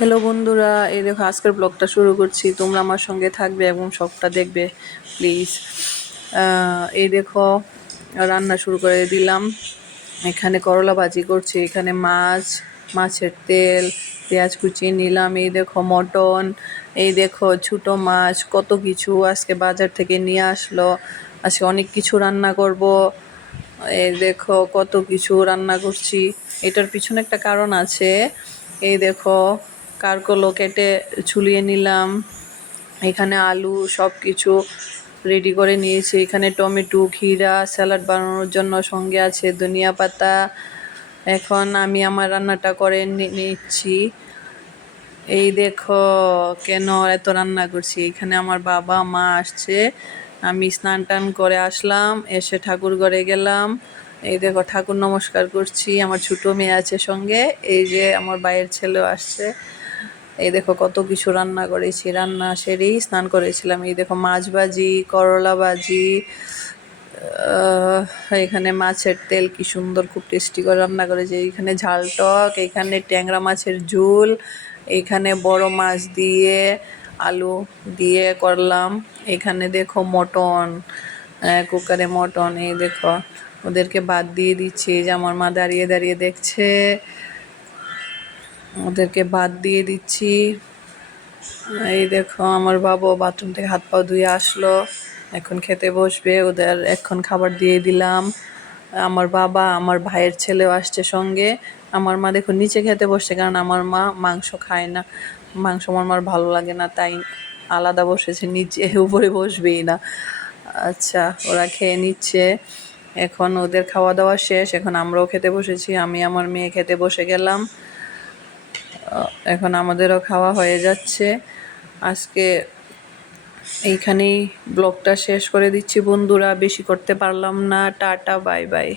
Hello বন্ধুরা, এই দেখো আজকের ব্লগটা শুরু করছি। তোমরা আমার সঙ্গে থাকবে এবং সবটা দেখবে প্লিজ। এই দেখো রান্না শুরু করে দিলাম। এখানে করলা ভাজি করছি, এখানে মাছের তেল, পেঁয়াজ কুচিয়ে নিলাম। এই দেখো মটন, এই দেখো ছোটো মাছ, কত কিছু আজকে বাজার থেকে নিয়ে আসলো। আজকে অনেক কিছু রান্না করব। এই দেখো কত কিছু রান্না করছি। এটার পিছনে একটা কারণ আছে। এই দেখো কারকলো কেটে ছুলিয়ে নিলাম। এখানে আলু সব কিছু রেডি করে নিয়েছি। এখানে টমেটো, ক্ষীরা, স্যালাড বানানোর জন্য সঙ্গে আছে ধনিয়া পাতা। এখন আমি আমার রান্নাটা করে নিচ্ছি। এই দেখো কেন এত রান্না করছি। এখানে আমার বাবা মা আসছে, আমি স্নান টান করে আসলাম, এসে ঠাকুর ঘরে গেলাম। এই দেখো ঠাকুর নমস্কার করছি। আমার ছোটো মেয়ে আছে সঙ্গে, এই যে আমার ভাইয়ের ছেলেও আসছে। এই দেখো কত কিছু রান্না করেছি, রান্না সেরেই স্নান করেছিলাম। এই দেখো মাছ ভাজি, করলা ভাজি, এখানে মাছের তেল কি সুন্দর, খুব টেস্টি করে রান্না করেছে। এইখানে ঝাল টক, এখানে ট্যাংরা মাছের ঝোল, এইখানে বড় মাছ দিয়ে আলু দিয়ে করলাম। এখানে দেখো মটন, কুকারে মটন। এই দেখো ওদেরকে ভাত দিয়ে দিচ্ছি, এই যে আমার মা দাঁড়িয়ে দাঁড়িয়ে দেখছে। ওদেরকে ভাত দিয়ে দিচ্ছি। এই দেখো আমার বাবা বাথরুম থেকে হাত পা ধুয়ে আসলো, এখন খেতে বসবে। ওদের এখন খাবার দিয়ে দিলাম। আমার বাবা, আমার ভাইয়ের ছেলেও আসছে সঙ্গে। আমার মা দেখো নিচে খেতে বসছে, কারণ আমার মা মাংস খায় না। মাংস আমার মার ভালো লাগে না, তাই আলাদা বসেছে নিচে, উপরে বসবেই না। আচ্ছা, ওরা খেয়ে নিচ্ছে। এখন ওদের খাওয়া দাওয়া শেষ, এখন আমরাও খেতে বসেছি। আমি আমার মেয়ে খেতে বসে গেলাম। এখন আমাদেরও খাওয়া হয়ে যাচ্ছে। আজকে এইখানেই ব্লগটা শেষ করে দিচ্ছি বন্ধুরা, বেশি করতে পারলাম না। Tata, bye bye.